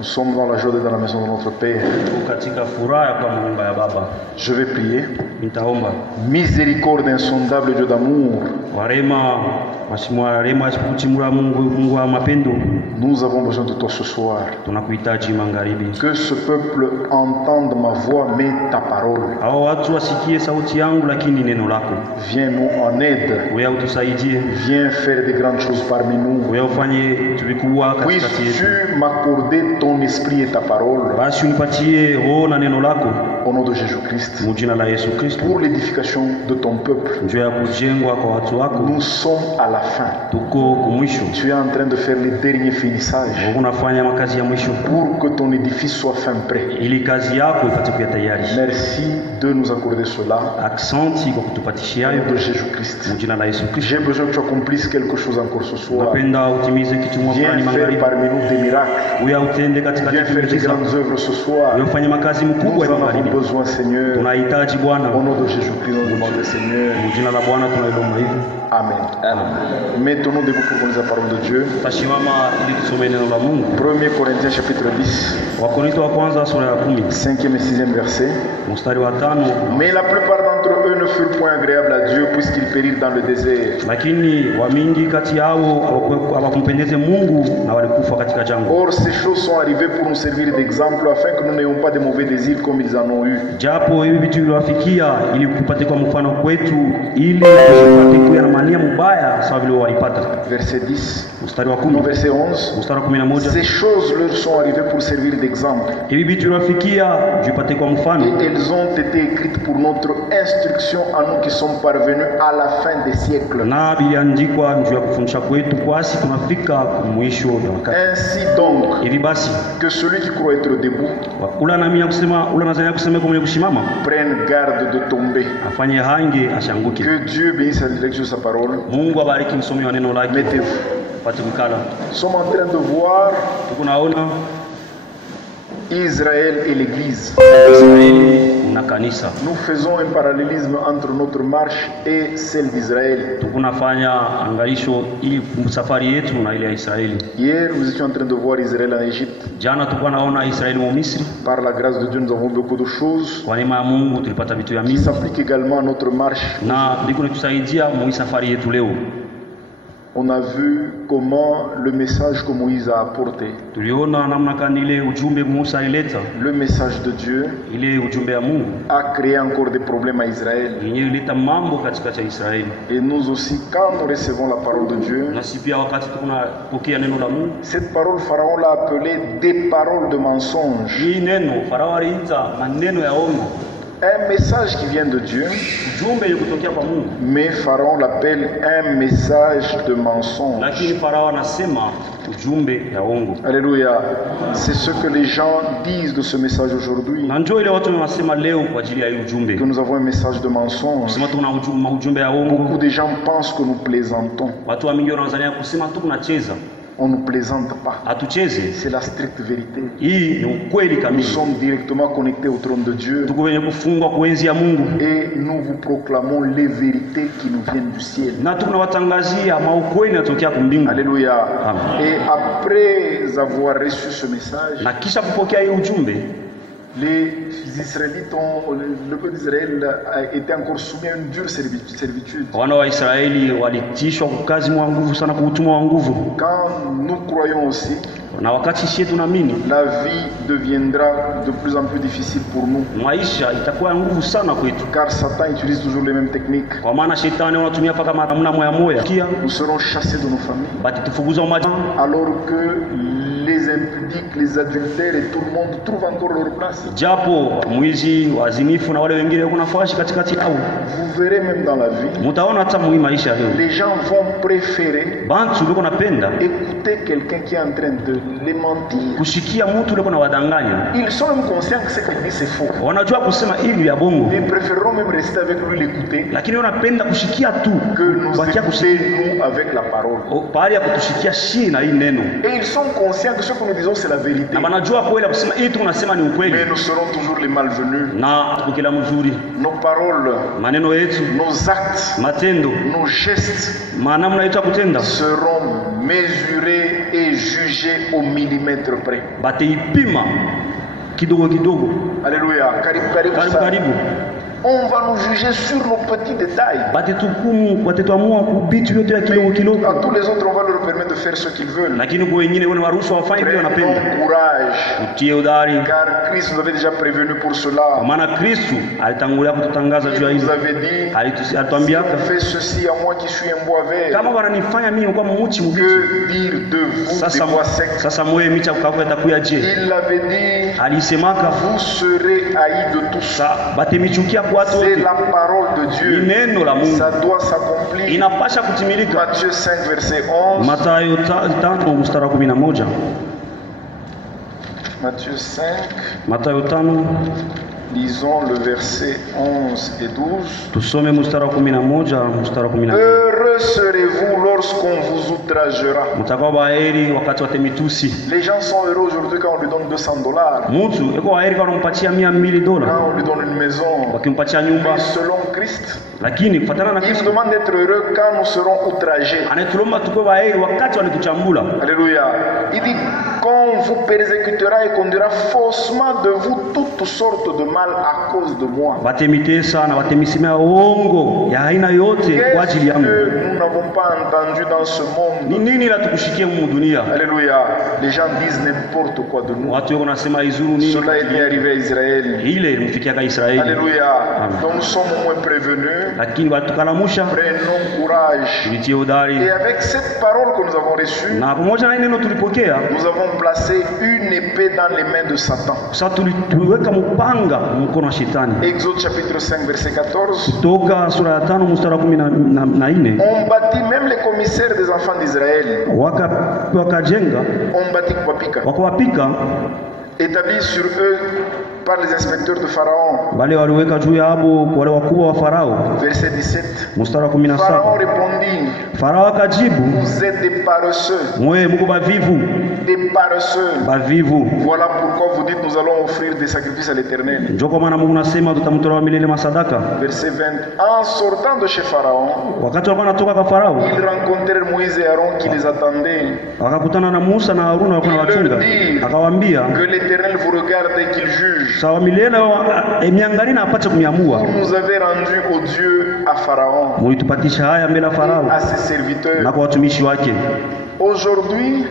Nous sommes dans la joie d'être dans la maison de notre Père. Katika furaha kwa nyumba ya Baba. Je vais prier. Nitaomba. Miséricorde insondable, Dieu d'amour. Warema, mashimwa rema kuchimura Mungu wa mapendo. Nous avons besoin de toi ce soir. Tunakuhitaji magharibi. Que ce peuple entende ma voix mais ta parole. Hao watu wasikie sauti yangu lakini neno lako. Viens nous en aide. Wewe utusaidie. Viens faire de grandes choses parmi nous. Wewe ufanye vikubwa katikati yetu. Puisses-tu m'accorder ton esprit et ta parole. Basi unipatie roho na neno lako. Au nom de Jésus-Christ. Mujina la Yesu Kristo. Pour l'édification de ton peuple. Njoo ya kujengwa kwa watu wako. Nous sommes à la fin. Tuko kumwisho. Tu es en train de faire les derniers finissages. Unafanya makazi ya mwisho. Pour que ton édifice soit fin prêt. Ili kazi yako ipate kuwa tayari. Merci de nous accorder cela. Aksanti kwa kutupatishia hayo. De Jésus-Christ. Mujina la Yesu Kristo. J'ai besoin que tu accomplisses quelque chose encore ce soir. Napenda utimize kitu moja Viens faire parmi nous des miracles. Uya utende katika Viens faire des grandes œuvres ce soir. Uya ufanye makazi mkubwa Nous en avons besoin, Seigneur. Tunahitaji Bwana. Au nom de Jésus-Christ, nous demandons, Seigneur. Mujina la Bwana tunaomba hivi. Amen. Mettons-nous debout pour connaître la parole de Dieu. 1 Corinthiens chapitre 10. 5e et 6e verset. Mais la plupart d'entre eux ne furent point agréables à Dieu puisqu'ils périrent dans le désert. Or ces choses sont arrivées pour nous servir d'exemple afin que nous n'ayons pas de mauvais désirs comme ils en ont eu. Verset 10. Non, verset 11. Ces choses leur sont arrivées pour servir d'exemple. Et elles ont été écrites pour notre instruction à nous qui sommes parvenus à la fin des siècles. Ainsi donc, que celui qui croit être debout prenne garde de tomber. Que Dieu bénisse la lecture de sa parole. Mettez-vous. Nous sommes en train de voir Israël et l'Église. Nous faisons un parallélisme entre notre marche et celle d'Israël. Hier, nous étions en train de voir Israël en Égypte. Par la grâce de Dieu, nous avons beaucoup de choses qui s'appliquent également à notre marche. On a vu comment le message que Moïse a apporté, le message de Dieu, a créé encore des problèmes à Israël. Et nous aussi, quand nous recevons la parole de Dieu, cette parole, Pharaon l'a appelée des paroles de mensonges. Un message qui vient de Dieu, mais Pharaon l'appelle un message de mensonge. Alléluia. C'est ce que les gens disent de ce message aujourd'hui. Que nous avons un message de mensonge. Beaucoup de gens pensent que nous plaisantons. On ne plaisante pas. C'est la stricte vérité. Nous sommes directement connectés au trône de Dieu. Et nous vous proclamons les vérités qui nous viennent du ciel. Alléluia. Et après avoir reçu ce message, les Israélites le peuple d'Israël a été encore soumis à une dure servitude. Quand nous croyons aussi, la vie deviendra de plus en plus difficile pour nous. Car Satan utilise toujours les mêmes techniques. Nous serons chassés de nos familles. Alors que les impudiques, les adultères et tout le monde trouvent encore leur place. Vous verrez même dans la vie, les gens vont préférer écouter quelqu'un qui est en train de les mentir. Ils sont même conscients que ce qu'il dit c'est faux. Ils préféreront même rester avec lui l'écouter que nous écouter nous avec la parole. Et ils sont conscients que ce que nous disons c'est la vérité. Mais nous serons toujours les malvenus. Nos paroles, nos actes, nos gestes seront mesurer et juger au millimètre près. Bataipima kidogo kidogo. Alléluia. Karibu. On va nous juger sur nos petits détails. À tous les autres, on va leur permettre de faire ce qu'ils veulent. Bon courage. Car Christ nous avait déjà prévenu pour cela. Il nous avait dit, si on fait ceci à moi qui suis un bois vert, que dire de vous des bois secs? Il l'avait dit, vous serez haïs de tout ça. C'est la parole de Dieu. Ça doit s'accomplir. Matthieu 5 verset 11. Matthieu 5. Lisons le verset 11 et 12. Heureux serez-vous lorsqu'on vous outragera. Les gens sont heureux aujourd'hui quand on lui donne $200. Quand on lui donne une maison. Mais selon Christ, il nous demande d'être heureux quand nous serons outragés. Alléluia. Il dit qu'on vous persécutera et qu'on dira faussement de vous toutes sortes de mal à cause de moi. Qu'est-ce que nous n'avons pas entendu dans ce monde? Alléluia. Les gens disent n'importe quoi de nous. Cela est arrivé à Israël. Alléluia. Donc nous sommes au moins prévenus. Prenons courage. Et avec cette parole que nous avons reçue, nous avons placé une épée dans les mains de Satan. Exode chapitre 5 verset 14. On bâtit même les commissaires des enfants d'Israël. On bâtit Kwapika, établi sur eux par les inspecteurs de Pharaon. Verset 17. Pharaon répondit, vous êtes des paresseux. Des paresseux. Voilà pourquoi vous dites nous allons offrir des sacrifices à l'Éternel. Verset 20. En sortant de chez Pharaon, ils rencontrèrent Moïse et Aaron qui les attendaient. Ils leur dirent que l'Éternel vous regarde et qu'il juge. Vous nous avez rendu odieux à Pharaon et à ses serviteurs. Aujourd'hui,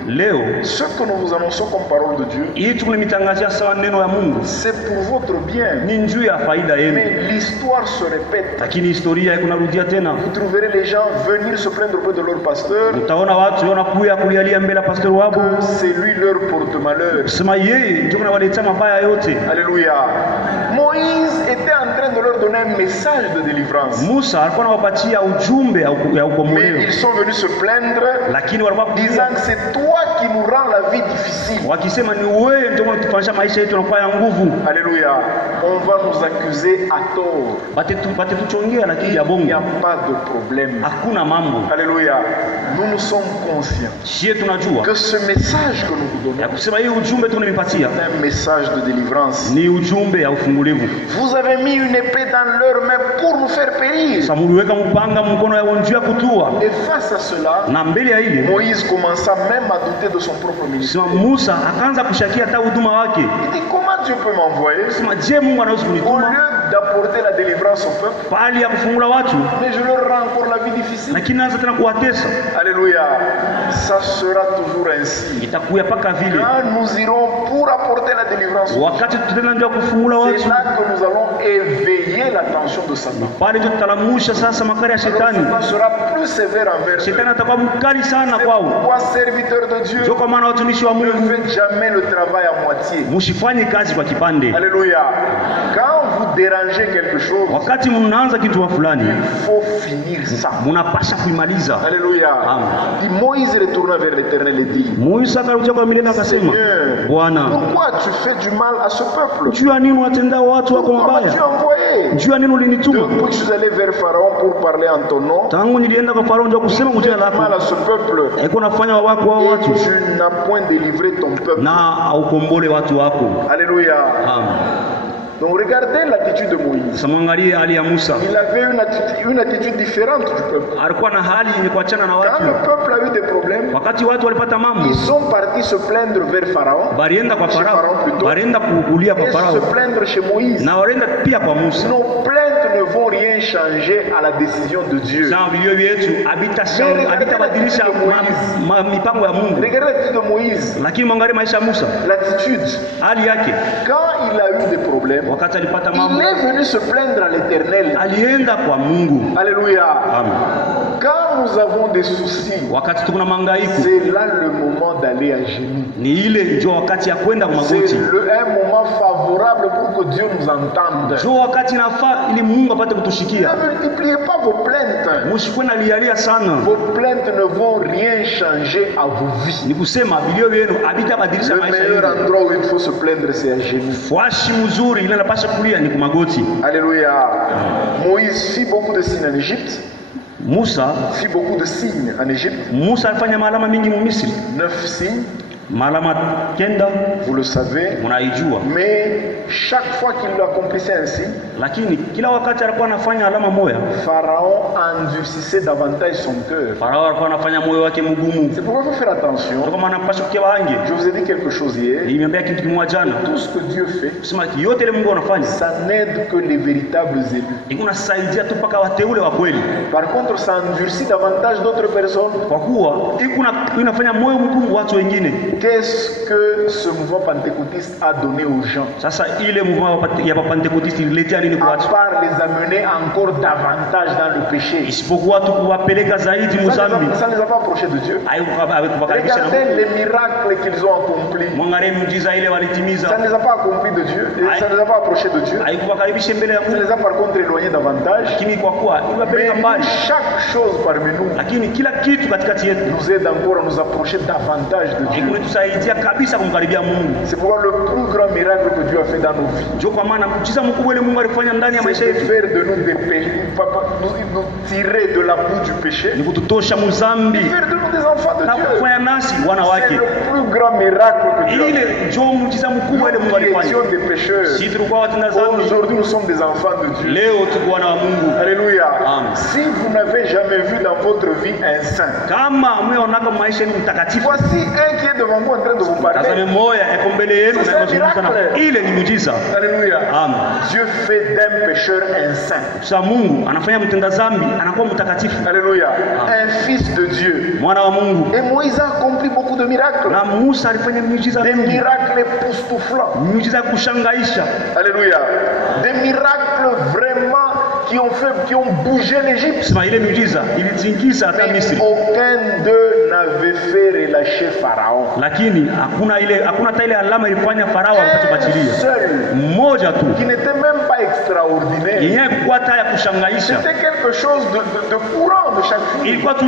ce que nous vous annonçons comme parole de Dieu, c'est pour votre bien. Mais l'histoire se répète. Vous trouverez les gens venir se plaindre auprès de leur pasteur que c'est lui leur porte-malheur. Alléluia. Moïse était en train de leur donner un message de délivrance. Mais ils sont venus se plaindre, disant que c'est toi qui nous rends la vie difficile. Alléluia. On va nous accuser à tort. Il n'y a pas de problème. Alléluia. Nous sommes conscients que ce message que nous vous donnons, c'est un message de délivrance. Vous avez mis une épée dans leurs mains pour nous faire périr. Et face à cela, Moïse commença même à douter de son propre ministère. Il dit comment Dieu peut m'envoyer au lieu d'apporter la délivrance au peuple, mais je leur rends encore la vie difficile. Alléluia. Ça sera toujours ainsi. Quand nous irons pour apporter la délivrance au peuple, c'est là que nous allons éveiller l'attention de Satan. Satan sera plus sévère envers eux. Pourquoi serviteur de Dieu ne faites jamais le travail à moitié. Alléluia. Quand vous dérangez quelque chose, il faut finir ça. Alléluia. Et Moïse retourna vers l'Éternel et dit, Seigneur, pourquoi tu fais du mal à ce peuple? Pourquoi m'as-tu envoyé? Depuis que je suis allé vers Pharaon pour parler en ton nom, tu fais du mal à ce peuple et tu n'as point délivré ton peuple. Alléluia. Donc regardez l'attitude de Moïse. Il avait une attitude différente du peuple. Quand le peuple a a eu des problèmes, wakati watu walipata mambo, ils sont partis se plaindre vers Pharaon. barienda kwa Chez Farao, Pharaon plutôt. barienda kuulia kwa Et se Farao, plaindre chez Moïse. na walienda pia kwa Musa. Nos plaintes ne vont rien changer à la décision de Dieu. Sawa, vilio vyetu havitabadilisha mipango ya Mungu. Regardez l'attitude de Moïse. Lakini mwangalie maisha ya Musa, L'attitude. hali yake, Quand il a eu des problèmes, wakati alipata il mambo, est venu se plaindre à l'Éternel. alienda kwa Mungu. Alléluia. Amen. Quand nous avons des soucis, Wakati tuko na mangaiko, c'est là le moment d'aller à genoux. ni ile ndio wakati ya kwenda kwa C'est magoti, un moment favorable pour que Dieu nous entende. ndio wakati nafaa ili Mungu apate kutushikia. Ne multipliez pas vos plaintes. Msikuwe na lialia sana, Vos plaintes ne vont rien changer à vos vies. ni kusema vilio vyenu havitabadilisha Le maisha meilleur yenu. endroit où il faut se plaindre, c'est à genoux. Fashi mzuri ile napasha kulia ni kwa magoti. Alléluia. Moïse fit beaucoup de signes en Égypte. Musa Musa alifanya maalama mingi mu Misri. 9 signes. Malama kenda, vous le savez, munaijua. Mais chaque fois qu'il accomplissait un signe, lakini kila wakati alikuwa anafanya alama moja, Pharaon endurcissait davantage son cœur. Farao alikuwa anafanya moyo wake mgumu. C'est pourquoi il faut faire attention. Kama anapaswa kukiwaange. Je vous ai dit quelque chose hier. Nimeambia kitu kimoja jana. Tout ce que Dieu fait, sema yote ile Mungu anafanya, ça n'aide que les véritables élus. Ikunasaidia tu paka wateule wa kweli. Par contre, ça endurcit davantage d'autres personnes. Kwa kuwa inafanya moyo mgumu watu wengine. Qu'est-ce que ce mouvement pentecôtiste a donné aux gens? Sasa ile mouvement ya pentecôtiste ililetea nini kwa watu? À part les amener encore davantage dans le péché. Isipokuwa tu kuwapeleka zaidi muzambi. Ça ne les a pas approchés de Dieu. Regardez les miracles qu'ils ont accomplis. Mwangalie miujiza ile walitimiza. Ça ne les a pas accomplis de Dieu. Et ça ne les a pas approchés de Dieu. Haikuwakaribisha mbele ya Mungu. Ça les a par contre éloignés davantage. Lakini kwa kuwa iwapeleka mbali. Chaque chose parmi nous. Lakini kila kitu katikati yetu nous aide encore à nous approcher davantage de Dieu. Ikutusaidia kabisa kumkaribia Mungu. C'est pourquoi le plus grand miracle que Dieu a fait dans nos vies. Ndio kwa maana muujiza mkubwa ile Mungu alifanya ndani ya maisha yetu. Faire de nous des péchés, nous tirer de la boue du péché. Ni kututosha muzambi. Faire de nous des enfants de Dieu. Kufanya nasi wana wake. C'est le plus grand miracle que Dieu a fait. Ile ndio muujiza mkubwa ile Mungu alifanya. Nous étions des pécheurs. Sisi tulikuwa watenda dhambi. Aujourd'hui nous sommes des enfants de Dieu. Leo tuko wana wa Mungu. Alléluia. Amen. Si vous n'avez jamais vu dans votre vie un saint, kama mmeonaka maisha ni mtakatifu, voici un qui est devant vous en train de vous parler. Tazame moya eko mbele yenu na kuzungumza na ile ni muujiza. Alléluia. Amen. Dieu fait d'un pécheur un saint. Sasa Mungu anafanya mtenda dhambi anakuwa mtakatifu. Alléluia. Un fils de Dieu. Mwana wa Mungu. Et Moïse a accompli beaucoup de miracles. Na Musa alifanya miujiza mingi. Des miracles époustouflants. Miujiza kushangaisha. Alléluia. Des miracles vraiment qui ont bougé l'Égypte. Sema ile miujiza ilitingiza hata Misri. Aucun d'eux n'avait fait relâcher Pharaon. Lakini hakuna hata ile alama ilifanya Farao akatupachilia. Mmoja tu. Qui n'était même pas extraordinaire. Yenyewe kwa hata ya kushangaisha. C'était quelque chose de courant de chaque jour. Ilikuwa tu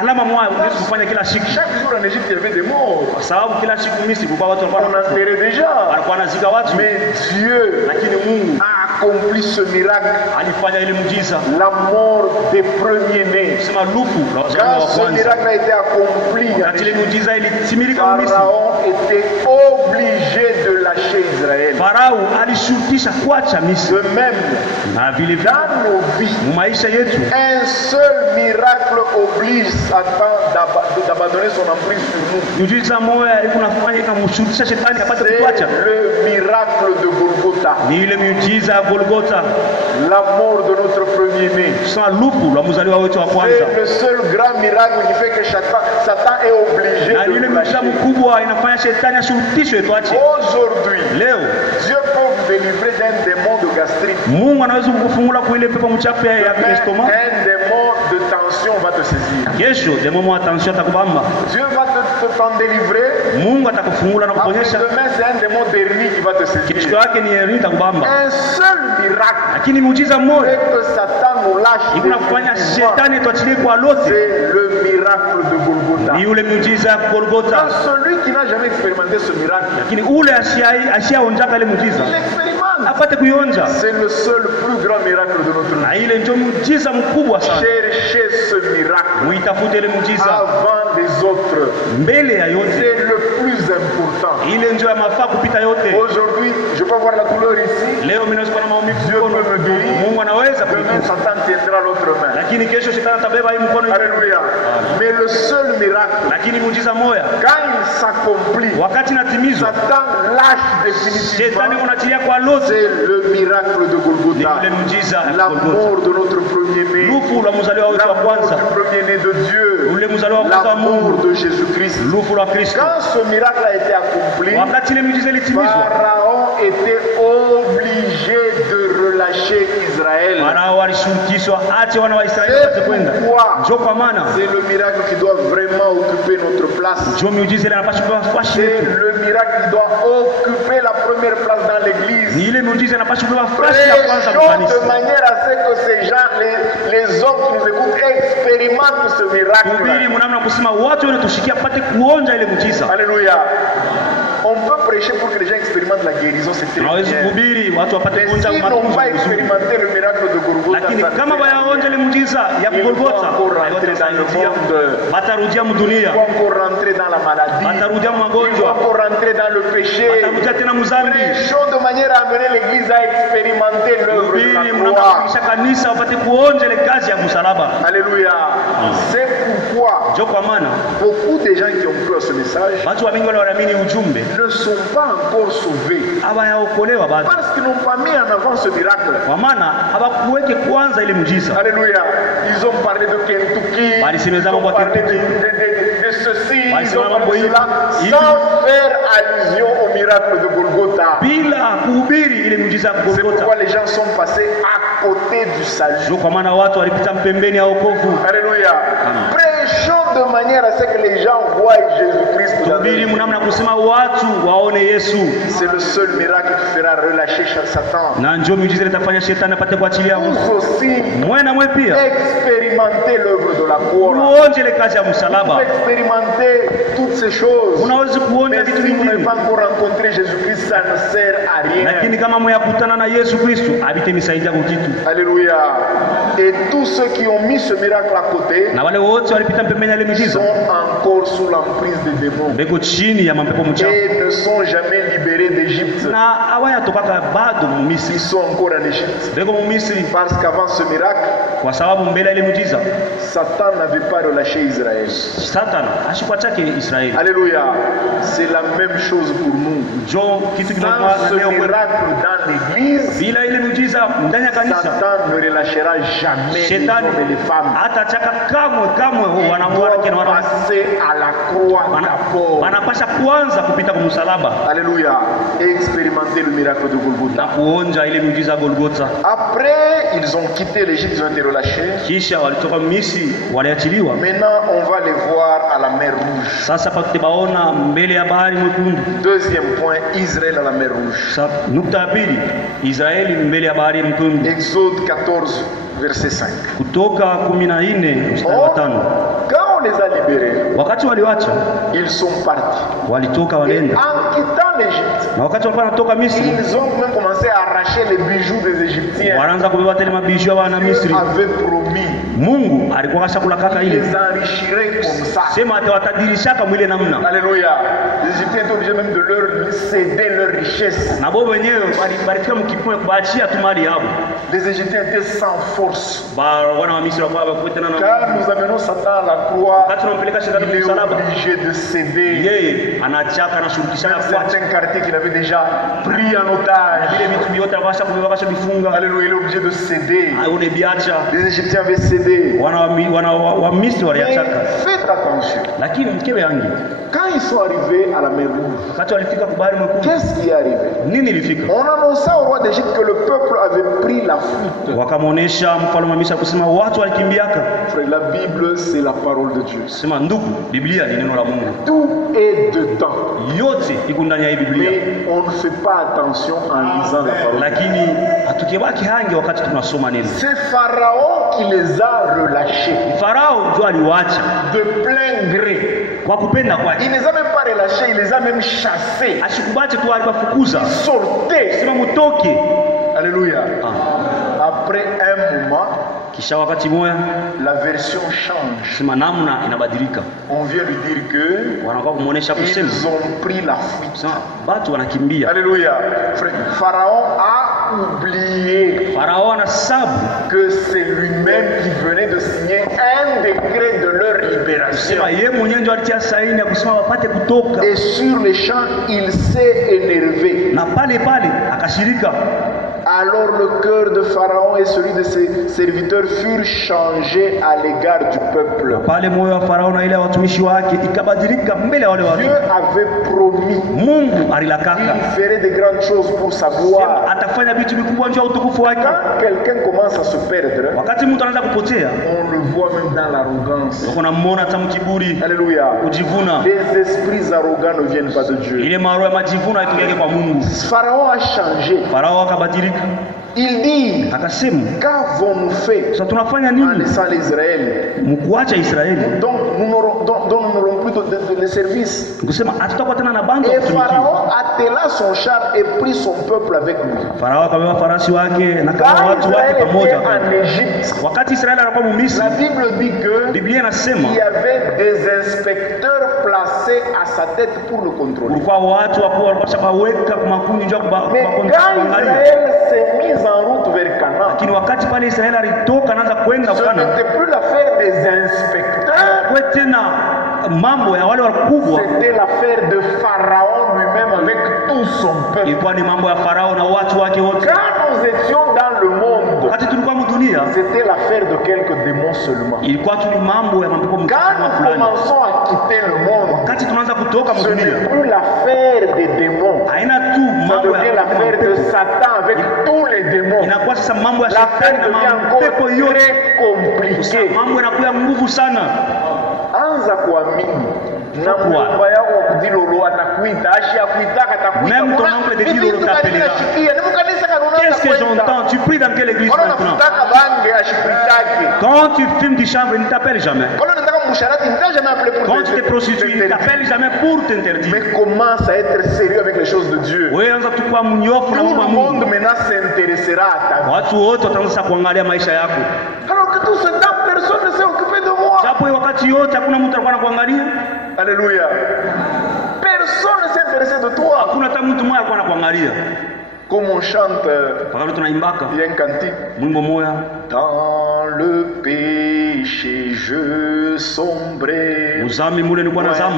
alama moja kufanya kila siku. Chaque jour en Égypte il y avait des morts. Kwa sababu kila siku Misri kulikuwa watu walikuwa enterrés déjà. Walikuwa wanazika watu. Mais Dieu lakini Mungu a accompli ce miracle. Alifanya ile muujiza. La mort des premiers-nés. Sema lufu la Quand ce miracle a été accompli, Pharaon était obligé de lâcher Israël. Farao alishurutisha kuacha Misri. De même, dans nos vies, un seul miracle oblige Satan d'abandonner son emprise sur nous. C'est le miracle de Golgotha. La mort de notre premier-né. C'est le seul grand miracle qui fait que Satan est obligé de lâcher. Aujourd'hui, Dieu peut vous délivrer d'un démon de gastrite. Un démon de tension va te saisir. Dieu va t'en délivrer. Demain, c'est un démon d'hernie qui va te saisir. Un seul miracle fait que Satan nous lâche. C'est le miracle de Golgotha. Dans celui qui n'a jamais expérimenté ce miracle, il expérimente. C'est le seul plus grand miracle de notre vie. Cherchez ce miracle avant les autres. C'est le plus important. Aujourd'hui, je peux voir la couleur ici. Dieu peut me guérir. demain, Satan tiendra l'autre main. Lakini kesho shetani atabeba hii mkono. Alléluia. Mais le seul miracle, lakini muujiza moja, quand il s'accomplit, wakati inatimizwa, Satan lâche définitivement. Shetani unatilia kwa lote. C'est le miracle de Golgotha. Ni muujiza la mort de notre premier-né. Lufu la mzaliwa wetu wa kwanza. Le premier-né de Dieu. Ule mzaliwa wa kwanza wa Mungu. La mort de Jésus-Christ. Lufu la Kristo. Quand ce miracle a été accompli, wakati ile muujiza ilitimizwa, Pharaon était obligé de relâcher Israël. Farao alishurutishwa aache wana wa Israeli wapate kwenda. Ndio kwa maana c'est le miracle qui doit vraiment occuper notre place. Ndio muujiza ile inapaswa kuwa nafasi c'est yetu. le miracle qui doit occuper la première place dans l'église. Ni ile muujiza inapaswa kuwa nafasi ya kwanza kwa kanisa. De manière à ce que ces gens, les hommes qui nous écoutent expérimentent ce miracle. Hubiri mnamna kusema watu wanatushikia pate kuonja ile muujiza. Alléluia. On peut prêcher pour que les gens expérimentent la guérison, c'est très bien. Mais s'ils n'ont pas expérimenté le miracle de Golgotha, lakini kama bayaonja ile muujiza ya Golgotha, batarudia mdunia, ils vont encore rentrer dans la maladie, batarudia magonjwa, ils vont encore rentrer dans le péché. Batarudia tena mzambi. Prêchons de manière à amener l'église à expérimenter l'œuvre de la croix. kanisa wapate kuonja ile kazi ya msalaba. Alléluia. C'est pourquoi beaucoup de gens qui ont cru à ce message watu wengi wale wanaamini ujumbe ne sont pas encore sauvés parce qu'ils n'ont pas mis en avant ce miracle. Alléluia. Ils ont parlé de Kentucky, ils ont parlé de ceci, ils ont parlé de cela, sans faire allusion au miracle de Golgotha. C'est pourquoi les gens sont passés à côté du salut. Alléluia. Prêchons de manière à ce que les gens voient Jésus-Christ. C'est le seul miracle qui fera relâcher Satan. Vous aussi expérimentez l'œuvre de la croix. Vous expérimentez toutes ces choses. Mais si vous n'avez pas encore rencontré Jésus-Christ, ça ne sert à rien. Alléluia. Et tous ceux qui ont mis ce miracle à côté sont encore sous l'emprise des démons et ne sont jamais libérés d'Égypte. Ils sont encore en Égypte parce qu'avant ce miracle, Satan n'avait pas relâché Israël. Alléluia. C'est la même chose pour nous. Sans ce miracle dans l'église, Satan ne relâchera jamais les hommes et les femmes. Passer à la croix d'abord. Alléluia. Et expérimenter le miracle de Golgotha. Après, ils ont quitté l'Égypte, ils ont été relâchés. Maintenant, on va les voir à la mer Rouge. Deuxième point, Israël à la mer Rouge. Exode 14, verset 5. Quand on les a libérés, ils sont partis. Et en quittant l'Égypte, ils ont même commencé à arracher les bijoux des Égyptiens. Dieu avait promis. Il les enrichirait comme ça. Alléluia. Les Égyptiens étaient obligés même de leur céder leur richesse. Les Égyptiens étaient sans force. Car nous amenons Satan à la croix, il est obligé de céder. Certains quartiers qu'il avait déjà pris en otage. Alléluia, il est obligé de céder. Les Égyptiens avaient cédé. Mais faites attention. Quand ils sont arrivés à la mer Rouge, qu'est-ce qui est arrivé? On annonça au roi d'Égypte que le peuple avait pris la fuite. Frère, la Bible, c'est la parole de Dieu. Tout est dedans. Mais on ne fait pas attention en lisant la parole. C'est Pharaon qui les a relâchés de plein gré. Il ne les a même pas relâchés, il les a même chassés. Ils sortaient. Alléluia. Après un moment, la version change. On vient lui dire que ils ont pris la fuite. Alléluia. Pharaon a oublié que c'est lui-même qui venait de signer un décret de leur libération. Et sur les champs, il s'est énervé. Alors le cœur de Pharaon et celui de ses serviteurs furent changés à l'égard du peuple. Dieu avait promis qu'il ferait de grandes choses pour sa gloire. Quand quelqu'un commence à se perdre, on le voit même dans l'arrogance. Alléluia. Les esprits arrogants ne viennent pas de Dieu. Pharaon a changé. Il dit, qu'avons-nous fait en laissant l'Israël, donc nous n'aurons plus de service. Et Pharaon attela son char et prit son peuple avec lui. Quand Israël était en Égypte, la Bible dit qu'il y avait des inspecteurs placés à sa tête pour le contrôler. Mais quand Israël s'est mis en route vers Canaan, ce n'était plus l'affaire des inspecteurs, c'était l'affaire de Pharaon lui-même avec tout son peuple. Quand nous étions dans le monde, c'était l'affaire de quelques démons seulement. Quand nous commençons à quitter le monde, ce n'est plus l'affaire des démons, ça devient l'affaire de Satan avec tous les démons. L'affaire devient encore très compliquée. Anza kuamini na mjomba yako kudilolo atakuita ashakuita atakuita. Même ton oncle de Kilo t'appellera. Qu'est-ce que j'entends? Tu pries dans quelle église maintenant? Quand tu fumes du chanvre, il ne t'appelle jamais. Quand tu te prostitues, il ne t'appelle jamais pour t'interdire. Mais commence à être sérieux avec les choses de Dieu. Tout le monde maintenant s'intéressera à ta vie. Alors que tout ce temps, personne ne s'est occupé de moi. Alléluia. Personne ne s'est intéressé de toi. Comme on chante, il y a un cantique. Dans le péché je sombrais, loin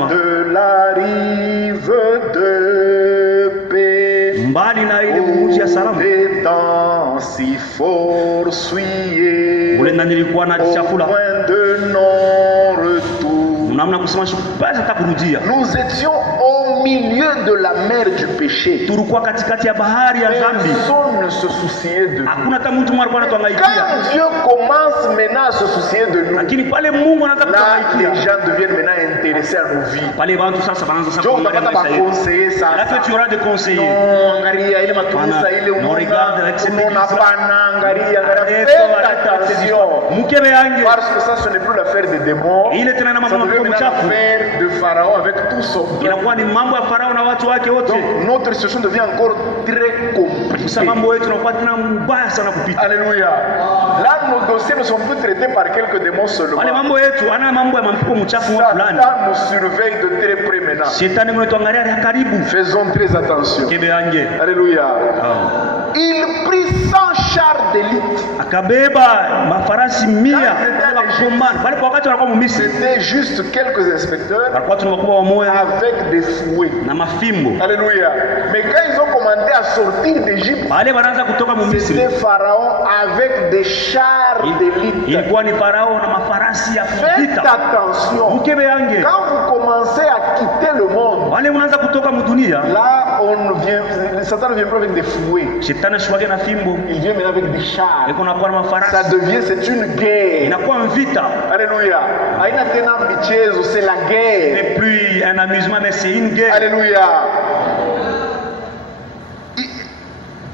de la rive de paix, des temps si fort suyés, au point de non-retour. Nous étions au milieu de la mer du péché. Personne ne se souciait de nous. Quand Dieu commence maintenant à se soucier de nous, là les gens deviennent maintenant intéressés à nos vies. Là que tu auras des conseillers. Non, regarde avec ces parce que ça, ce n'est plus l'affaire des démons. Ça devient l'affaire de Pharaon avec tout son peuple. Donc notre situation devient encore très compliquée. Alléluia. Là, nos dossiers ne sont plus traités par quelques démons seulement. Satan nous surveille de très près maintenant. Faisons très attention. Alléluia. Il prit 100 chars d'élite. C'était juste quelques inspecteurs avec des fouets. Alléluia. Mais quand ils ont commandé à sortir d'Égypte, c'était Pharaon avec des chars d'élite. Faites attention. Quand vous commencez à quitter le monde, là Satan ne vient plus avec des fouets. Il vient maintenant avec des chars. Ça devient, c'est une guerre. Alléluia. C'est la guerre. Ce n'est plus un amusement, mais c'est une guerre. Alléluia.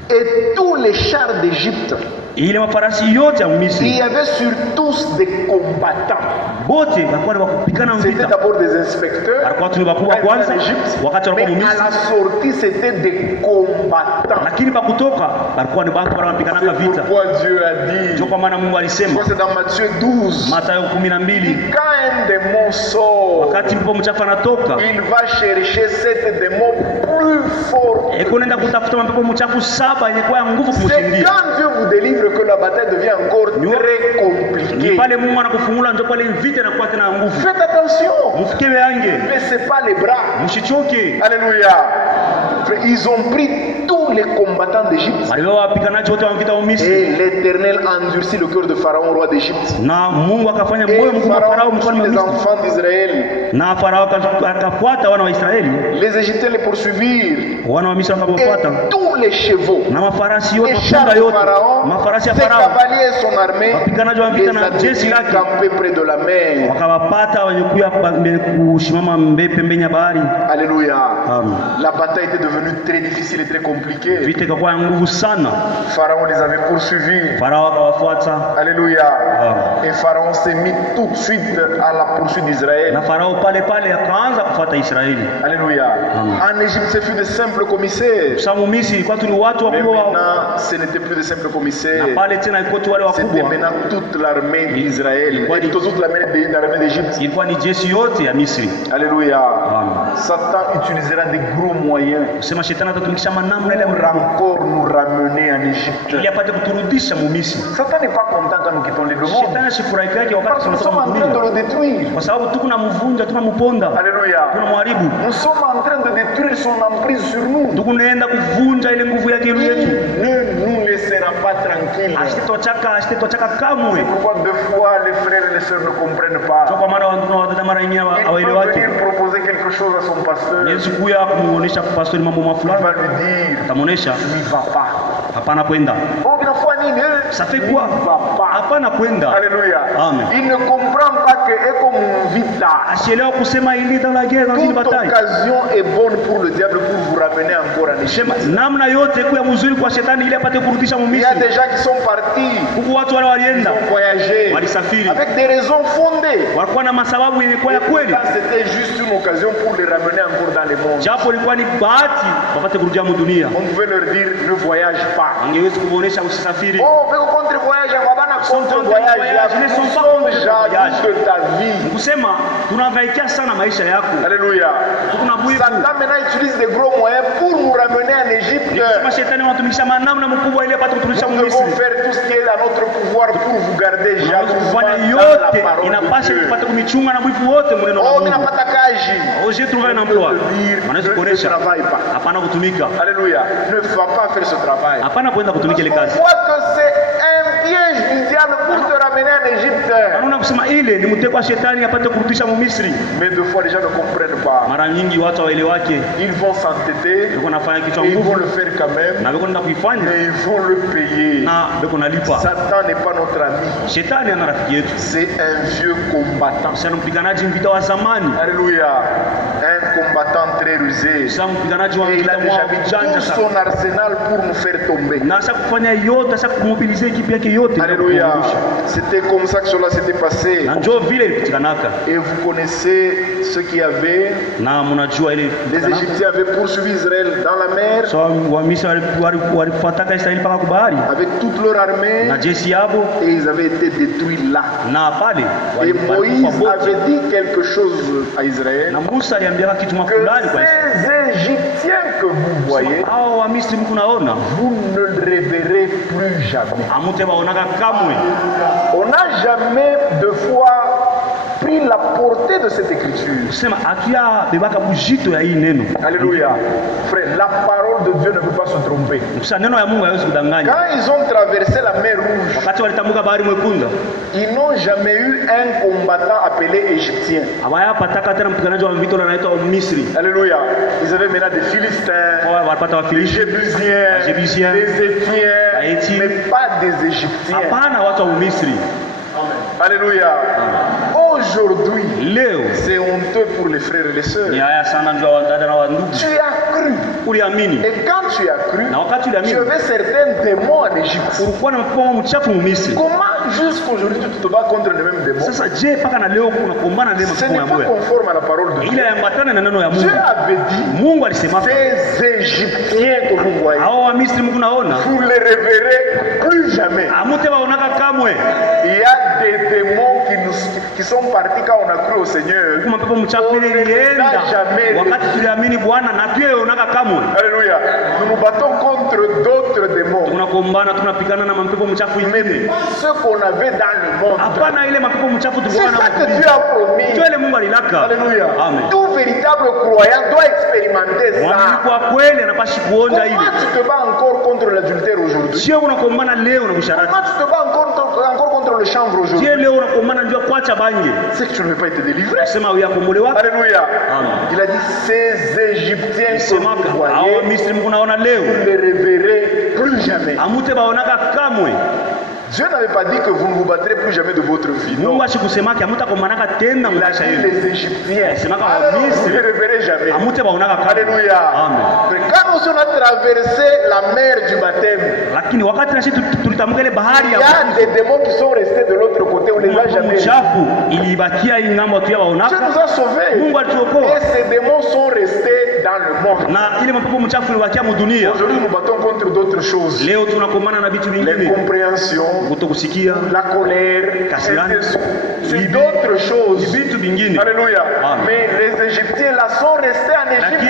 Et tous les chars d'Égypte ile mafarasi yote ya Misri. Il y avait sur tous des combattants. Bote walikuwa wakupigana vita. C'était d'abord des inspecteurs. Walikuwa tu wakubwa kwanza wakati walikuwa Mais à la sortie c'était des combattants. Lakini bakutoka walikuwa ni watu wanapigana vita. Pourquoi Dieu a dit? Ndio kwa maana Mungu alisema. C'est dans Matthieu 12. Mathayo 12. Quand un démon sort, wakati mpo mchafu anatoka, il va chercher 7 démons plus forts. Ekuenda kutafuta mapepo mchafu 7 yenye kwa nguvu kumshindia. C'est quand Dieu vous délivre que la bataille devient encore très compliquée. Ni pale Mungu anakufungula ndio pale vita inakuwa tena nguvu. Faites attention. Mfikiwe ange. Baissez pas les bras. Msichoke. Alléluia. Ils ont pris tous les combattants d'Égypte. Et l'Éternel endurcit le cœur de Pharaon, roi d'Égypte. Et Pharaon les enfants d'Israël. Les Égyptiens les poursuivirent. Et tous les chevaux, et chars de Pharaon, ses cavaliers et son armée, les avaient campés près de la mer. Alléluia. La bataille était devenue très difficile et très compliquée. Pharaon les avait poursuivis. Alléluia. Et Pharaon s'est mis tout de suite à la poursuite d'Israël. Alléluia. En Égypte, ce fut de simples commissaires. Mais maintenant, ce n'était plus de simples commissaires. C'était maintenant toute l'armée d'Israël. Et toute l'armée d'Égypte. Alléluia. Satan utilisera des gros moyens pour encore nous ramener en Égypte. Satan n'est pas content quand nous quittons les deux mondes. Parce que nous sommes en train de le détruire. Alléluia. Nous sommes en train de détruire son emprise sur nous. Il ne nous laissera pas tranquilles. C'est pourquoi deux fois les frères et les sœurs ne comprennent pas. Il va venir proposer quelque chose à son pasteur. Il va lui dire, il n'y va pas. Ça fait quoi? Alléluia. Il ne comprend pas que toute occasion est bonne pour le diable pour vous ramener encore en Égypte. Il y a des gens qui sont partis, ils ont voyagé avec des raisons fondées. C'était juste une occasion pour les ramener encore dans le monde. On pouvait leur dire ne voyage pas. Oh, mais contre voyage, contre voyage, nous sommes jaloux de ta vie. Alléluia. Satan maintenant utilise des gros moyens pour nous ramener en Égypte. Nous devons faire tout ce qui est à notre pouvoir pour vous garder jalousement dans la parole de Dieu. Oh, mais n'a pas ta cage. Ne travaille pas. Alléluia. Ne va pas faire ce travail. On voit que c'est un piège du diable pour te ramener en Égypte. Mais deux fois les gens ne comprennent pas. Ils vont s'entêter, ils vont le faire quand même, mais ils vont le payer. Satan n'est pas notre ami. C'est un vieux combattant. Alléluia. Un combattant très rusé. Et il a déjà mis tout son arsenal pour nous faire tomber. Alléluia. C'était comme ça que cela s'était passé. Et vous connaissez ce qu'il y avait. Les Égyptiens avaient poursuivi Israël dans la mer avec toute leur armée et ils avaient été détruits là. Et Moïse avait dit quelque chose à Israël que ces Égyptiens que vous voyez, vous ne le reverrez plus jamais. On n'a jamais de fois pris la portée de cette écriture. Alléluia. Frère, la parole de Dieu ne peut pas se tromper. Quand ils ont traversé la mer Rouge, ils n'ont jamais eu un combattant appelé Égyptien. Alléluia. Ils avaient maintenant des Philistins, des Jébusiens, des Éthiopiens, mais pas des Égyptiens. Alléluia. Aujourd'hui, c'est honteux pour les frères et les sœurs. Tu as cru. Et quand tu as cru, tu avais certains démons en Égypte. Comment jusqu'aujourd'hui tu te bats contre les mêmes démons? Ce n'est pas conforme à la parole de Dieu. Dieu avait dit, ces Égyptiens que vous voyez, vous ne les reverrez plus jamais. Il y a des démons qui sont partis quand on a cru au Seigneur. On ne les a jamais. Alléluia. Nous nous battons contre d'autres démons. Mais pas ceux qu'on avait dans le monde. C'est ça que Dieu a promis. Alléluia. Tout véritable croyant doit expérimenter ça. Pourquoi tu te bats encore contre l'adultère aujourd'hui? Pourquoi tu te bats encore contre le chanvre aujourd'hui? C'est que tu ne veux pas être délivré. Alléluia. Il a dit, ces Égyptiens que vous voyez, vous ne les reverrez plus jamais. Dieu n'avait pas dit que vous ne vous battrez plus jamais de votre vie. Non. Il a dit les Égyptiens. Alors, vous ne les reverrez jamais. Alléluia. Quand nous avons traversé la mer du baptême, il y a des démons qui sont restés de l'autre côté. On ne les a jamais vus. Dieu nous a sauvés. Et ces démons sont restés dans le monde. Aujourd'hui, nous battons contre d'autres choses. L'incompréhension, la colère, c'est d'autres choses. Alléluia. Mais les Égyptiens là sont restés en Égypte.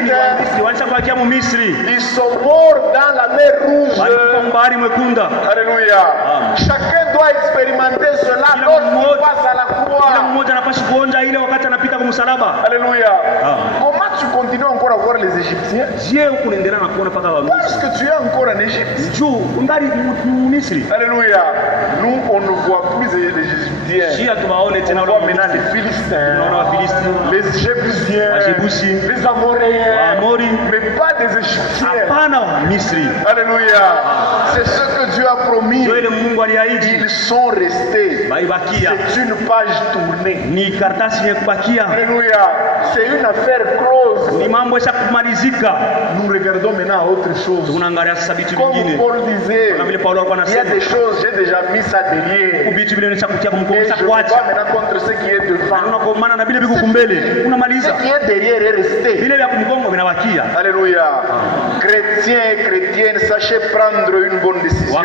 Ils sont morts dans la mer Rouge. Alléluia. Chacun doit expérimenter cela lorsqu'il passe à la croix. Alléluia. Comment tu continues encore à voir les Égyptiens? Parce que tu es encore en Égypte. Alléluia. Nous, on ne voit plus les Égyptiens. On voit maintenant les Philistins, les Jébusiens, les Amoréens, mais pas des Égyptiens. Alléluia. C'est ce que Dieu a promis. Ils sont restés. C'est une page tournée. Alléluia. C'est une affaire close. Nous regardons maintenant à autre chose. Comme Paul disait, il y a des choses, j'ai déjà mis ça derrière. Et je ne vois maintenant contre ce qui est devant. Ce qui est derrière est resté. Alléluia. Chrétiens et chrétiennes, sachez prendre une bonne décision.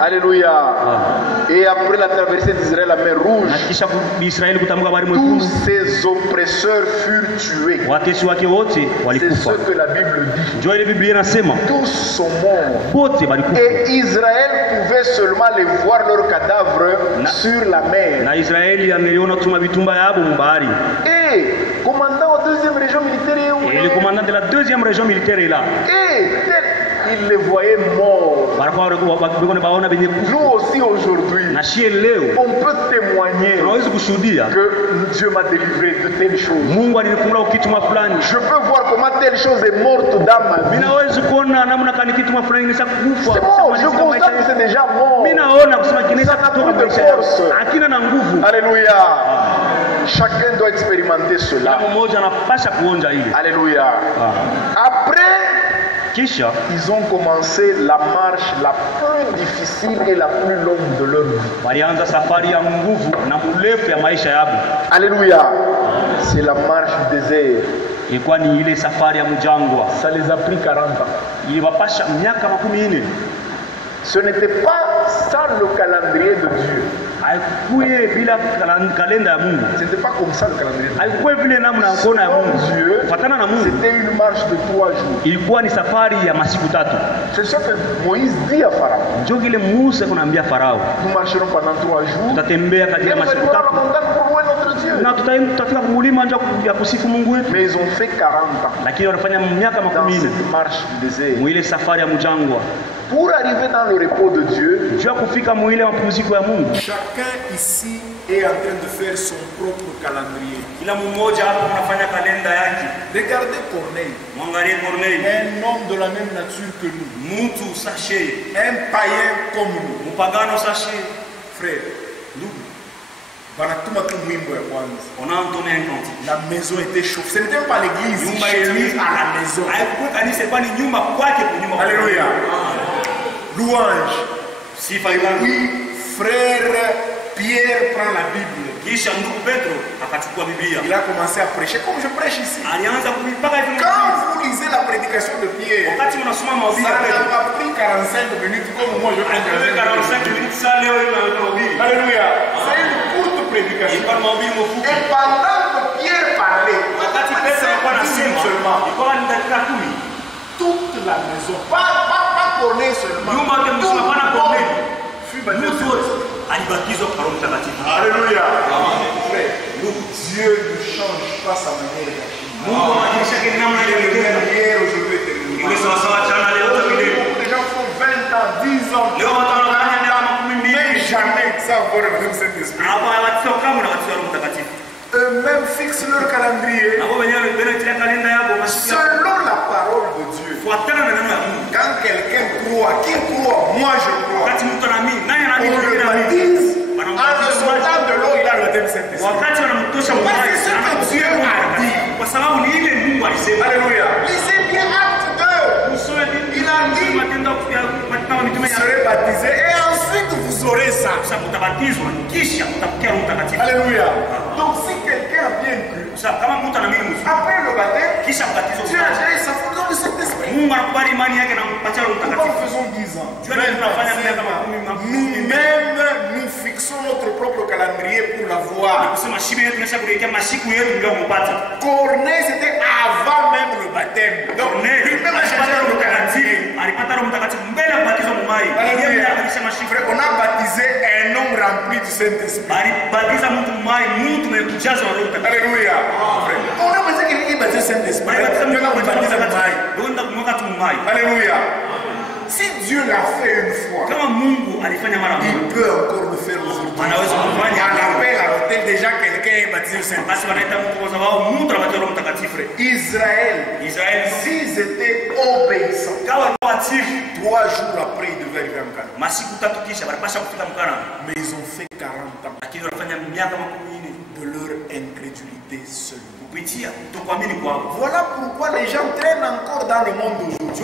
Alléluia. Et après la traversée d'Israël, la mer Rouge, tous ces oppresseurs furent tués. C'est ce que la Bible dit. Tous sont morts. Et Israël pouvait seulement les voir leurs cadavres sur la mer. Et commandant de la deuxième région militaire, le commandant de la deuxième région militaire est là. Et il les voyait morts. Nous aussi aujourd'hui, on peut témoigner que Dieu m'a délivré de telles choses. Je peux voir comment telle chose est morte dans ma vie. C'est mort, je constate que c'est déjà mort. Ça n'a plus de force. Alléluia. Chacun doit expérimenter cela. Alléluia. Après, ils ont commencé la marche la plus difficile et la plus longue de leur vie. Alléluia. C'est la marche du désert. Ça les a pris 40 ans. Ce n'était pas sans le calendrier de Dieu. Ce n'était pas comme ça le calendrier de Dieu. C'était une marche de 3 jours. C'est ce que Moïse dit à Pharaon. Nous marcherons pendant 3 jours. Et nous allons voir la montagne pour louer notre Dieu. Mais ils ont fait 40 ans dans cette marche du désert. Pour arriver dans le repos de Dieu, chacun ici est en train de faire son propre calendrier. Regardez Corneille, un homme de la même nature que nous, un païen comme nous. Frère, On a entonné un cantique. La maison était chauffée. Ce n'était pas l'église. Chez à la maison. Alléluia. Louange. Oui, frère Pierre prend la Bible. Il a commencé à prêcher comme je prêche ici. Quand vous lisez la prédication de Pierre, ça n'a pas pris 45 minutes comme moi je prêche. Alléluia. C'est une courte prédication. Et pendant que Pierre parlait, toute la maison, pas Corneille seulement, fut baptisé. Alléluia. Dieu ne change pas sa manière d'agir. Aujourd'hui, les gens font 20 ans, 10 ans, mais jamais ça va avoir le Saint-Esprit. Eux-mêmes fixent leur calendrier selon la parole de Dieu. Quand quelqu'un croit, qui croit? Moi je crois. On le baptise. En le sortant de l'eau, il a le Saint-Esprit. C'est ce que Dieu a dit. Alléluia. Lisez bien Acte 2. Il a dit, vous serez baptisés et ensuite vous aurez ça. Alléluia. Donc si quelqu'un a bien cru, après le baptême, Dieu a géré sa foi dans le Saint-Esprit. Pourquoi faisons 10 ans? Nous-mêmes, nous fixons notre propre calendrier pour la voir. Corneille, c'était avant même le baptême. Donc, lui-même a changé le calendrier. On a baptisé un homme rempli du Saint-Esprit. Alléluia. On a besoin qu'il y ait baptisé Saint-Esprit. Alléluia. Si Dieu l'a fait une fois, il peut encore le faire aujourd'hui. On appelle à l'hôtel déjà quelqu'un est baptisé Saint-Esprit. Israël, s'ils étaient obéissants, 3 jours après, ils devaient arriver en Canaan. Mais ils ont fait 40 ans de leur incrédulité seule. Voilà pourquoi les gens traînent encore dans le monde aujourd'hui.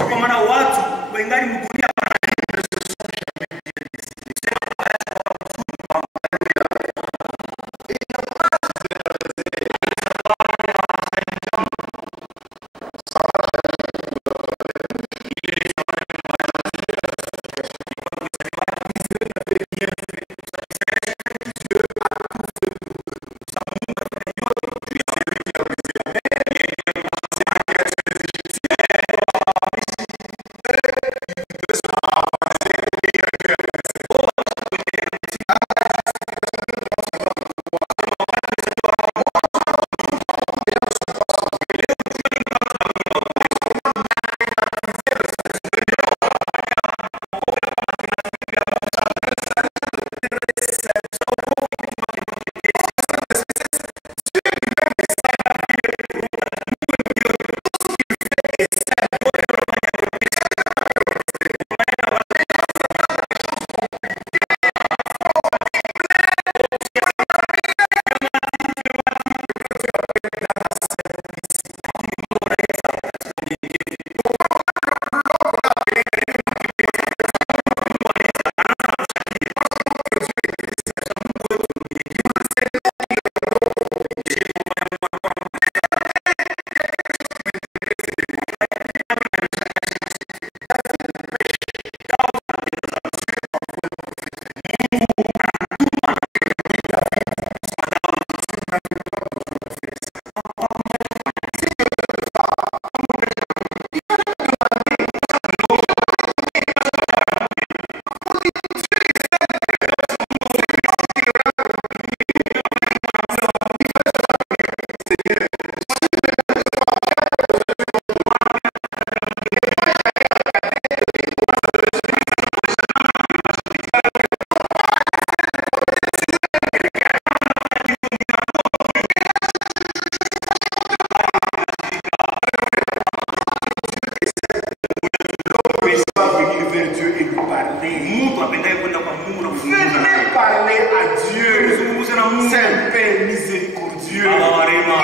C'est un Père miséricordieux.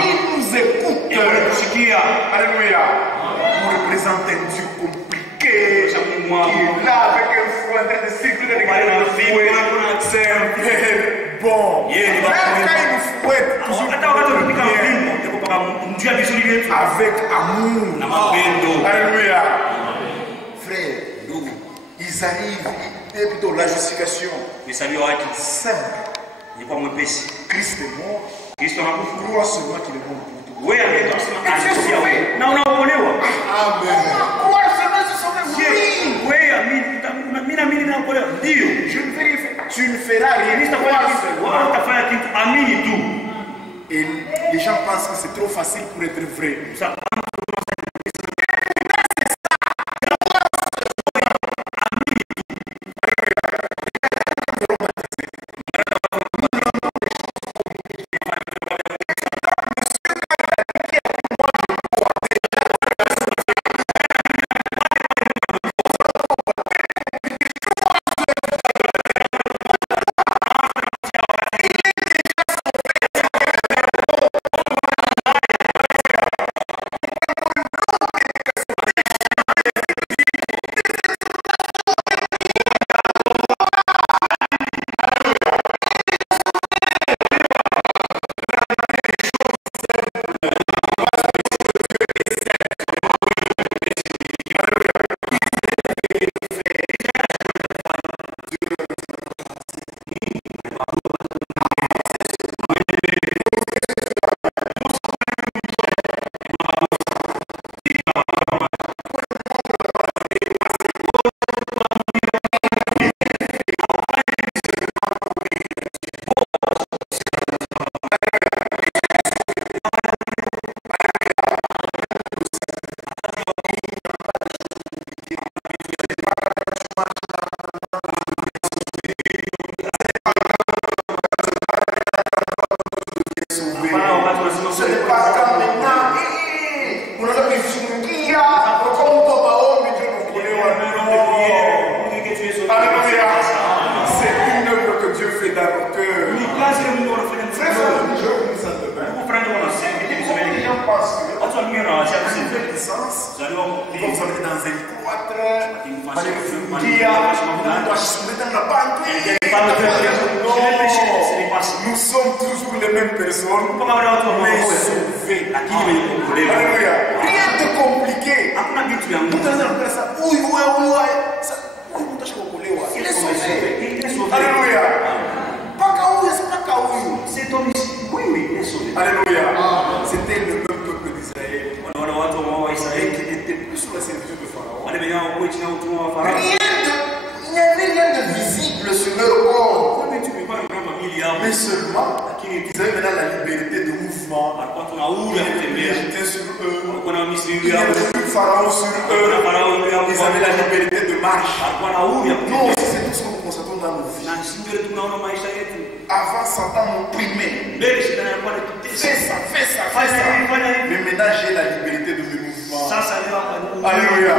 Il nous écoute. Alléluia. On représente un Dieu compliqué. Qui est là avec un fouet en train de circuler avec le fouet. C'est un Père bon. Même quand il nous fouette, toujours avec amour. Alléluia. Frère, ils arrivent. Et plutôt la justification. Simple. Christ est mort. Crois seulement qu'il est mort pour toi. Amen. Crois seulement sur son Dieu. Je ne fais rien. Tu ne feras rien. Et les gens pensent que c'est trop facile pour être vrai. Nous sommes toujours les mêmes personnes, mais sauvés. Alléluia. Rien de compliqué. Il est sauvé. Alléluia. Alléluia. C'était le même peuple d'Israël. Qui n'était plus sous la servitude de Pharaon. Il n'y avait rien de visible sur leur corps. Mais seulement, ils avaient maintenant la liberté de mouvement. J'étais sur eux. Il n'y avait plus de Pharaon sur eux. Ils avaient la liberté de marche. Nous aussi, c'est tout ce que nous constatons dans nos vies. Avant, Satan m'opprimait. Fais ça. Mais maintenant, j'ai la liberté de mes mouvements. Alléluia.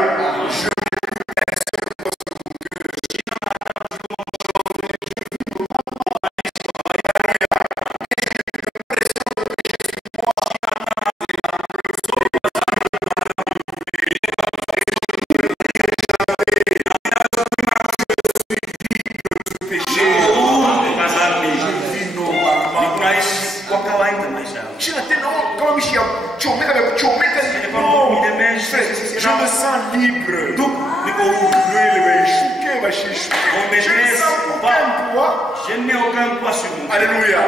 Je me sens libre. Je ne sens aucun poids. Je n'ai aucun poids sur moi. Alléluia.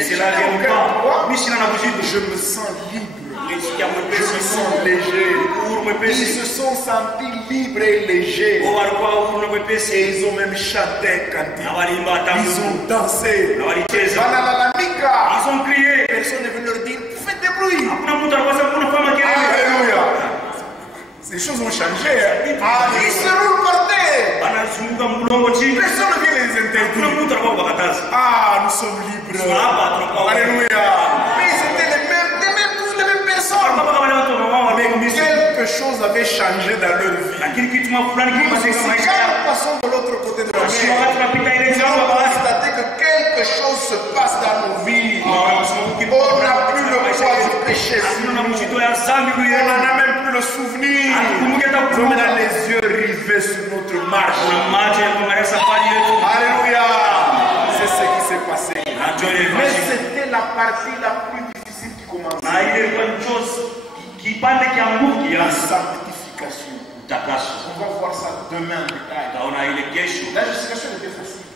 C'est la je me sens libre. Je me sens léger. Ils se sont sentis libres et légers. Et ils ont même chanté un cantique. Ils ont dansé. Ils ont crié. Personne n'est venu leur dire faites des bruits. Alléluia. Ces choses ont changé. Ils se roulent par terre. Personne ne vient les interdire. Ah, nous sommes libres. Alléluia. Mais c'était tous les mêmes personnes. Mais quelque chose avait changé dans leur vie. Parce que si quand nous passons de l'autre côté de la mer, nous avons constaté que quelque On n'en a même plus le souvenir. On a les yeux rivés sur notre marche. Alléluia. C'est ce qui s'est passé. Mais c'était la partie la plus difficile qui commençait. La sanctification. On va voir ça demain en détail. La justification était facile.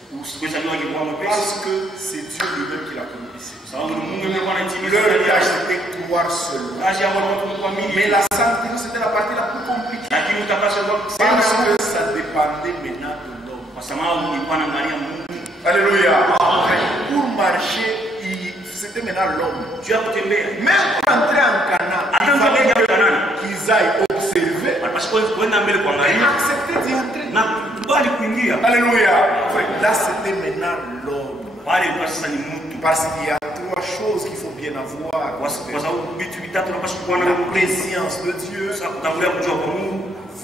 Parce que c'est Dieu lui-même qui l'a communiqué. Leur tâche c'était croire seulement. Mais la sanctification c'était la partie la plus compliquée. Parce que ça dépendait maintenant de l'homme. Alléluia. Pour marcher, c'était maintenant l'homme. Même pour entrer en Canaan, qu'ils aillent observer et accepter d'y entrer. Alléluia. Là c'était maintenant l'homme. Parce qu'il y a trois choses qu'il faut bien avoir. La présence de Dieu, la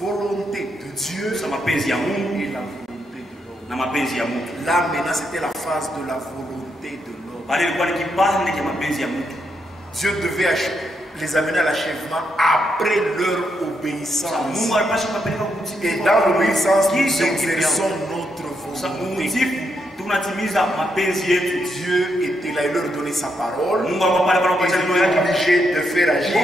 volonté de Dieu et la volonté de l'homme. Là maintenant c'était la phase de la volonté de l'homme. Dieu devait les amener à l'achèvement après leur obéissance. Et dans l'obéissance, nous exerçons notre volonté. Dieu était là, il leur donnait sa parole. Il était obligé de faire agir.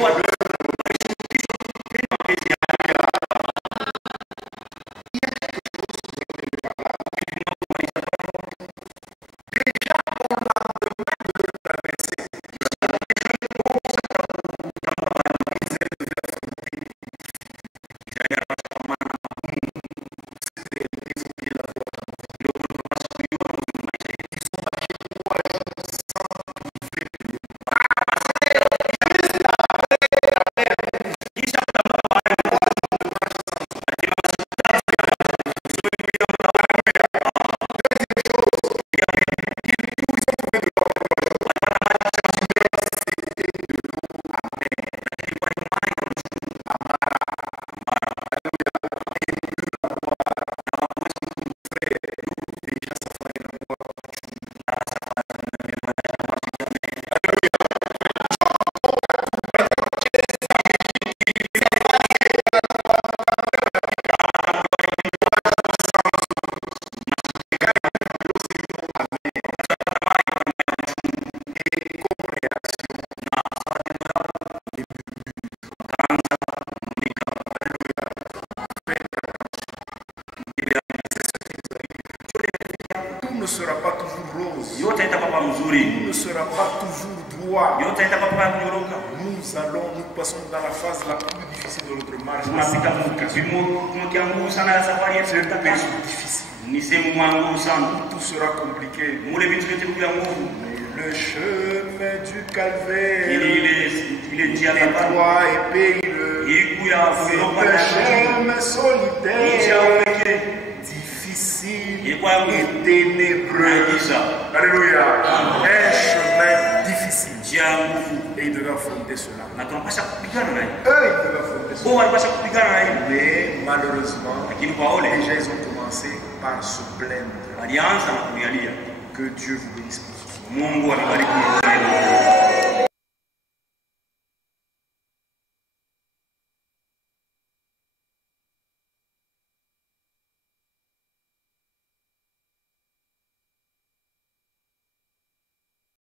Ne sera pas toujours rose. Tout ne sera pas toujours droit. Nous passons dans la phase la plus difficile de notre marche. C'est difficile. Tout sera compliqué. Mais le chemin du calvaire, il est étroit et périlleux. C'est un chemin solitaire, difficile et ténébreux. Alléluia. Un chemin difficile. Et il devait affronter cela. Eux, ils devaient affronter cela. Mais malheureusement, déjà ils ont commencé par se plaindre. Que Dieu vous bénisse.